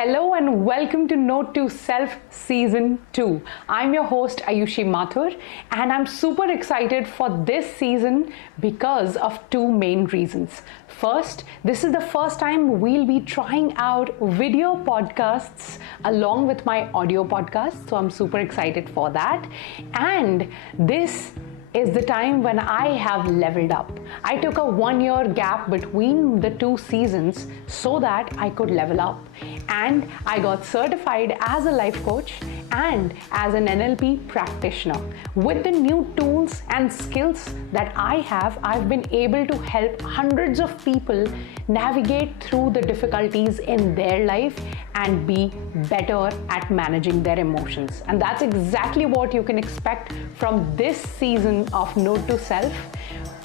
Hello and welcome to Note to Self Season 2. I'm your host Ayushi Mathur and I'm super excited for this season because of two main reasons. First, this is the first time we'll be trying out video podcasts along with my audio podcast, so I'm super excited for that. And this is the time when I have leveled up. I took a 1-year gap between the two seasons so that I could level up. And I got certified as a life coach and as an NLP practitioner. With the new tools and skills that I have, I've been able to help hundreds of people navigate through the difficulties in their life and be better at managing their emotions. And that's exactly what you can expect from this season of Note to Self.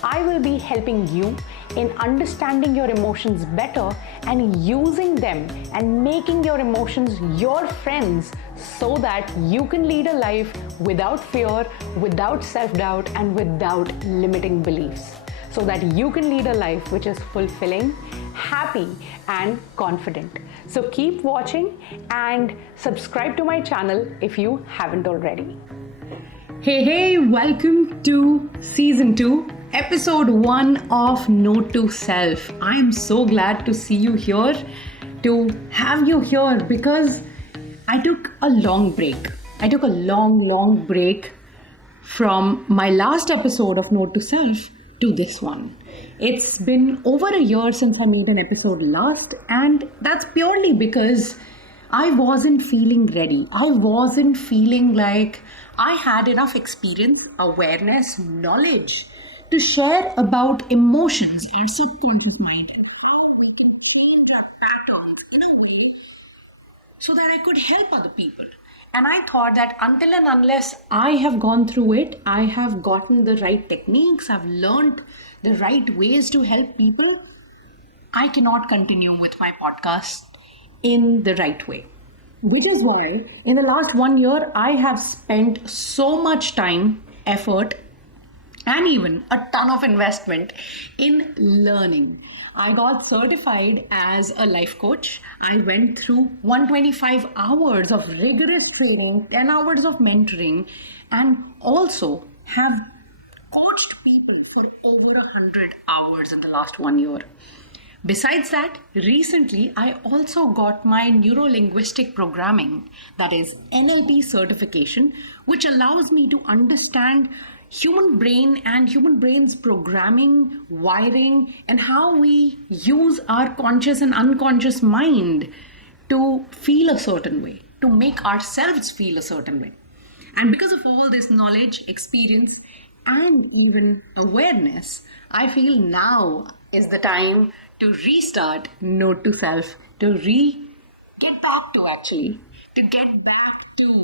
I will be helping you in understanding your emotions better and using them and making your emotions your friends so that you can lead a life without fear, without self-doubt, and without limiting beliefs. So that you can lead a life which is fulfilling, happy, and confident. So keep watching and subscribe to my channel if you haven't already. Hey, welcome to Season 2, Episode 1 of Note to Self. I am so glad to see you here, to have you here, because I took a long break. I took a long break from my last episode of Note to Self to this one. It's been over a year since I made an episode last, and that's purely because I wasn't feeling ready. I wasn't feeling like I had enough experience, awareness, knowledge to share about emotions, our subconscious mind, and how we can change our patterns in a way so that I could help other people. And I thought that until and unless I have gone through it, I have gotten the right techniques, I've learned the right ways to help people, I cannot continue with my podcast in the right way. Which is why in the last 1 year, I have spent so much time, effort, and even a ton of investment in learning. I got certified as a life coach. I went through 125 hours of rigorous training, 10 hours of mentoring, and also have coached people for over 100 hours in the last 1 year. Besides that, recently I also got my neuro-linguistic programming, that is NLP certification, which allows me to understand human brain and human brain's programming, wiring, and how we use our conscious and unconscious mind to feel a certain way, to make ourselves feel a certain way. And because of all this knowledge, experience, and even awareness, I feel now is the time to restart Note to Self, to get back to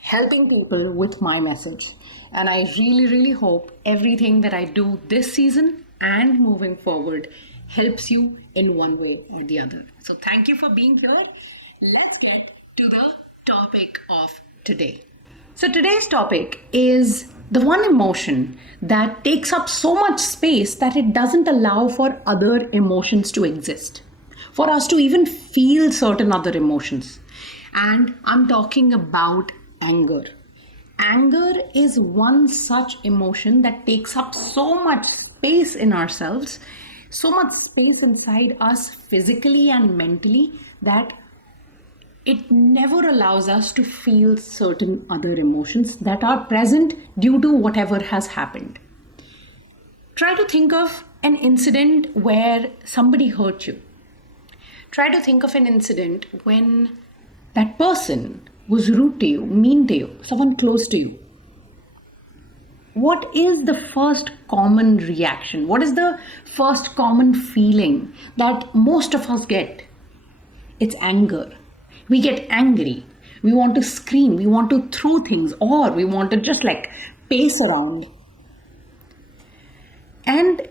helping people with my message. And I really hope everything that I do this season and moving forward helps you in one way or the other. So thank you for being here. Let's get to the topic of today. So today's topic is the one emotion that takes up so much space that it doesn't allow for other emotions to exist, for us to even feel certain other emotions. And I'm talking about anger. Anger is one such emotion that takes up so much space in ourselves, so much space inside us physically and mentally, that it never allows us to feel certain other emotions that are present due to whatever has happened. Try to think of an incident where somebody hurt you. Try to think of an incident when that person was rude to you, mean to you, someone close to you. What is the first common reaction? What is the first common feeling that most of us get? It's anger. We get angry. We want to scream. We want to throw things, or we want to just pace around. And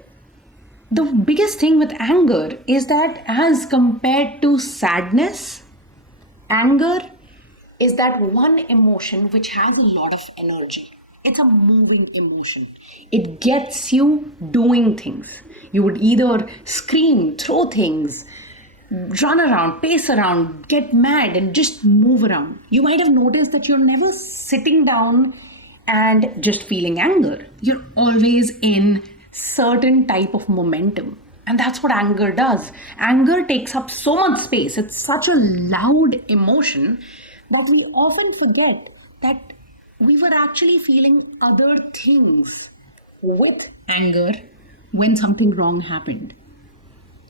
the biggest thing with anger is that as compared to sadness, anger is that one emotion which has a lot of energy. It's a moving emotion. It gets you doing things. You would either scream, throw things, run around, pace around, get mad, and just move around. You might have noticed that you're never sitting down and just feeling anger. You're always in certain type of momentum. And that's what anger does. Anger takes up so much space. It's such a loud emotion that we often forget that we were actually feeling other things with anger when something wrong happened.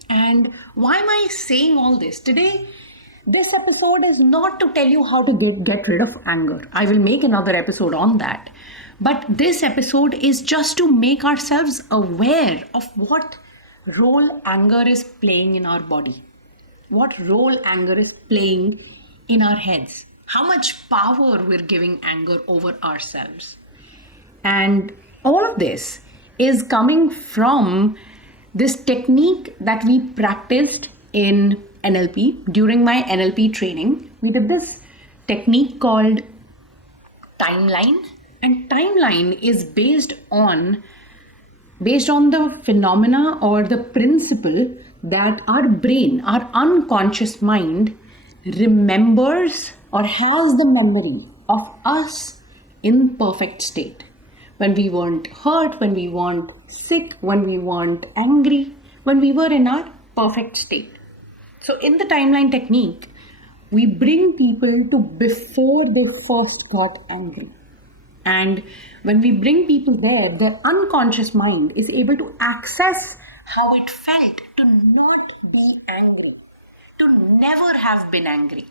And why am I saying all this? Today, this episode is not to tell you how to get rid of anger. I will make another episode on that. But this episode is just to make ourselves aware of what role anger is playing in our body. What role anger is playing in our heads. How much power we're giving anger over ourselves. And all of this is coming from this technique that we practiced in NLP. During my NLP training, we did this technique called timeline. And timeline is based on the phenomena or the principle that our brain, our unconscious mind, remembers or has the memory of us in perfect state. When we weren't hurt, when we weren't sick, when we weren't angry, when we were in our perfect state. So in the timeline technique, we bring people to before they first got angry. And when we bring people there, their unconscious mind is able to access how it felt to not be angry, to never have been angry.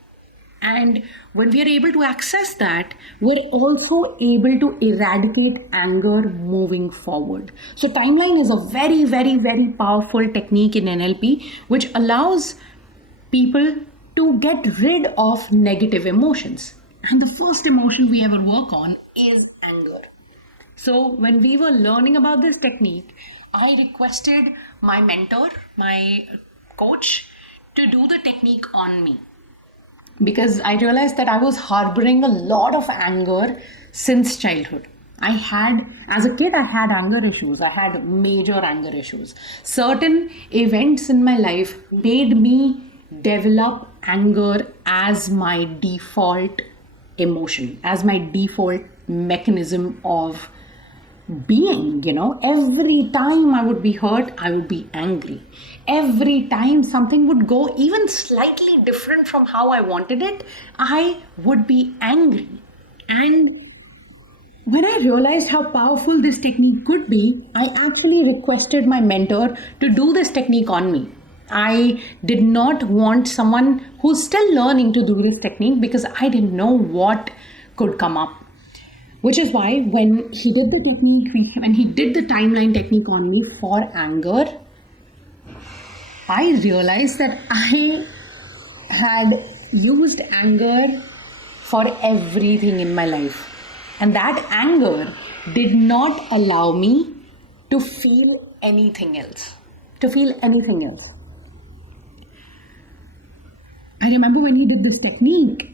And when we are able to access that, we're also able to eradicate anger moving forward. So timeline is a very, very, very powerful technique in NLP, which allows people to get rid of negative emotions. And the first emotion we ever work on is anger. So when we were learning about this technique, I requested my mentor, my coach, to do the technique on me. Because I realized that I was harboring a lot of anger since childhood. As a kid, I had anger issues. I had major anger issues. Certain events in my life made me develop anger as my default emotion, as my default mechanism of being. Every time I would be hurt, I would be angry. Every time something would go even slightly different from how I wanted it, I would be angry. And when I realized how powerful this technique could be, I actually requested my mentor to do this technique on me. I did not want someone who's still learning to do this technique because I didn't know what could come up. Which is why when he did the timeline technique on me for anger, I realized that I had used anger for everything in my life. And that anger did not allow me to feel anything else. I remember when he did this technique,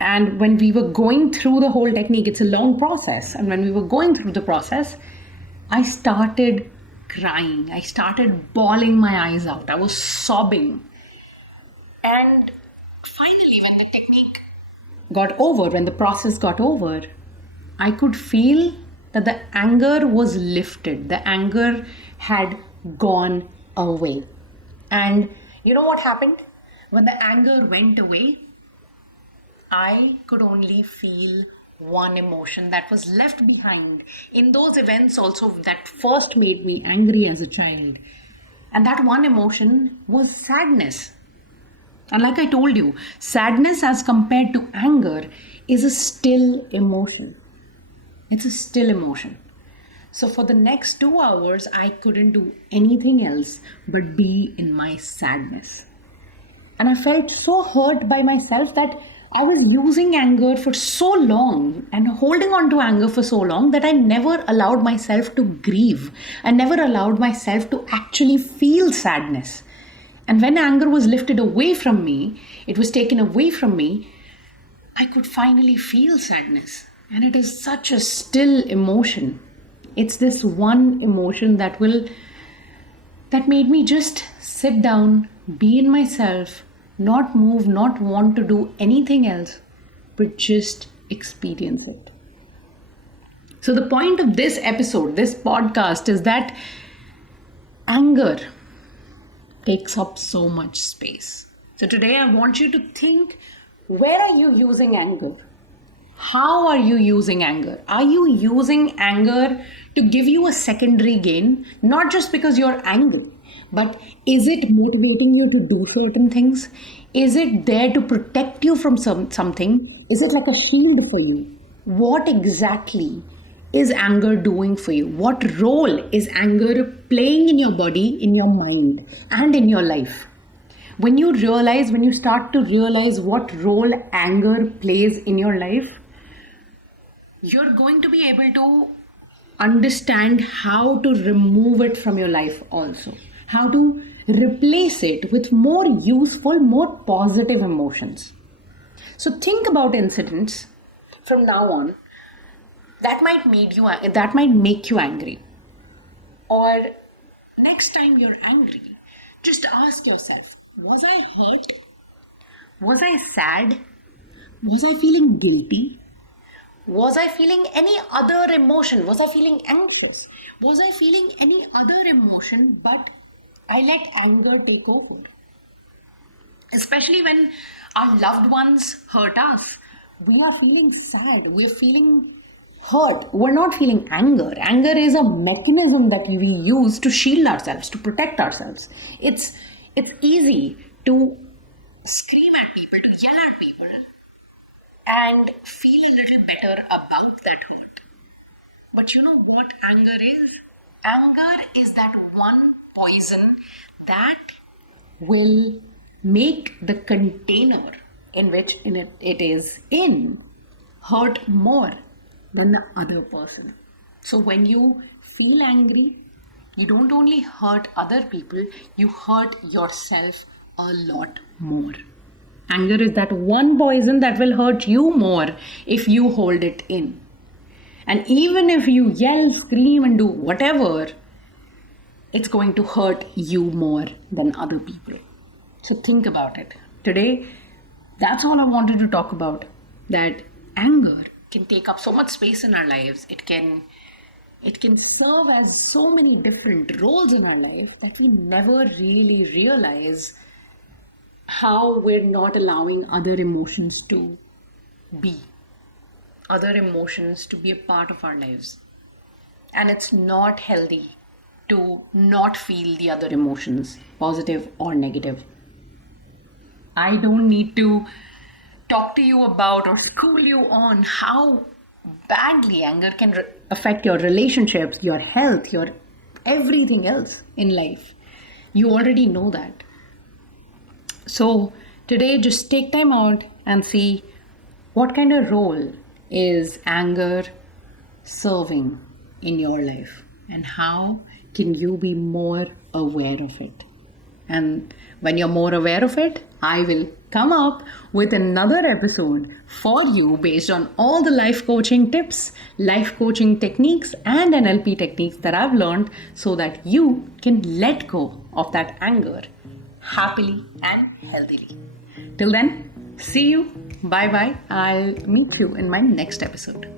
and when we were going through the whole technique, it's a long process. And when we were going through the process, I started crying. I started bawling my eyes out. I was sobbing. And finally, when the technique got over, when the process got over, I could feel that the anger was lifted. The anger had gone away. And you know what happened? When the anger went away, I could only feel one emotion that was left behind in those events also that first made me angry as a child. And that one emotion was sadness. And like I told you, sadness as compared to anger is a still emotion. It's a still emotion. So for the next 2 hours, I couldn't do anything else but be in my sadness. And I felt so hurt by myself that I was using anger for so long and holding on to anger for so long that I never allowed myself to grieve. I never allowed myself to actually feel sadness. And when anger was lifted away from me, it was taken away from me, I could finally feel sadness. And it is such a still emotion. It's this one emotion that made me just sit down, be in myself, not move, not want to do anything else, but just experience it. So the point of this episode, this podcast, is that anger takes up so much space. So today I want you to think, where are you using anger? How are you using anger? Are you using anger to give you a secondary gain? Not just because you're angry, but is it motivating you to do certain things? Is it there to protect you from something? Is it like a shield for you? What exactly is anger doing for you? What role is anger playing in your body, in your mind, and in your life? When you start to realize what role anger plays in your life, you're going to be able to understand how to remove it from your life also. How to replace it with more useful, more positive emotions. So think about incidents from now on that might make you angry. Or next time you're angry, just ask yourself, was I hurt? Was I sad? Was I feeling guilty? Was I feeling any other emotion? Was I feeling anxious? Was I feeling any other emotion, but I let anger take over? Especially when our loved ones hurt us, we are feeling sad, we're feeling hurt. We're not feeling anger. Anger is a mechanism that we use to shield ourselves, to protect ourselves. It's easy to scream at people, to yell at people, and feel a little better about that hurt. But you know what anger is? Anger is that one poison that will make the container in which it is in hurt more than the other person. So when you feel angry, you don't only hurt other people, you hurt yourself a lot more. Anger is that one poison that will hurt you more if you hold it in. And even if you yell, scream, and do whatever, it's going to hurt you more than other people. So think about it. Today, that's all I wanted to talk about. That anger can take up so much space in our lives. It can serve as so many different roles in our life that we never really realize how we're not allowing other emotions to be a part of our lives. And it's not healthy to not feel the other emotions, positive or negative. I don't need to talk to you about or school you on how badly anger can affect your relationships, your health, your everything else in life. You already know that. So today, just take time out and see what kind of role is anger serving in your life, and how can you be more aware of it. And when you're more aware of it, I will come up with another episode for you based on all the life coaching tips, life coaching techniques, and NLP techniques that I've learned, so that you can let go of that anger happily and healthily. Till then, see you. Bye-bye. I'll meet you in my next episode.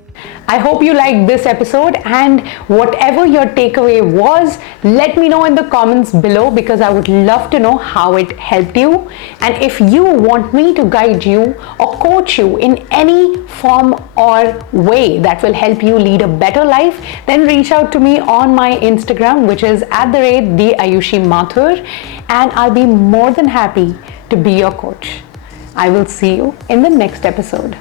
I hope you liked this episode, and whatever your takeaway was, let me know in the comments below, because I would love to know how it helped you. And if you want me to guide you or coach you in any form or way that will help you lead a better life, then reach out to me on my Instagram, which is @the Ayushi Mathur, and I'll be more than happy to be your coach. I will see you in the next episode.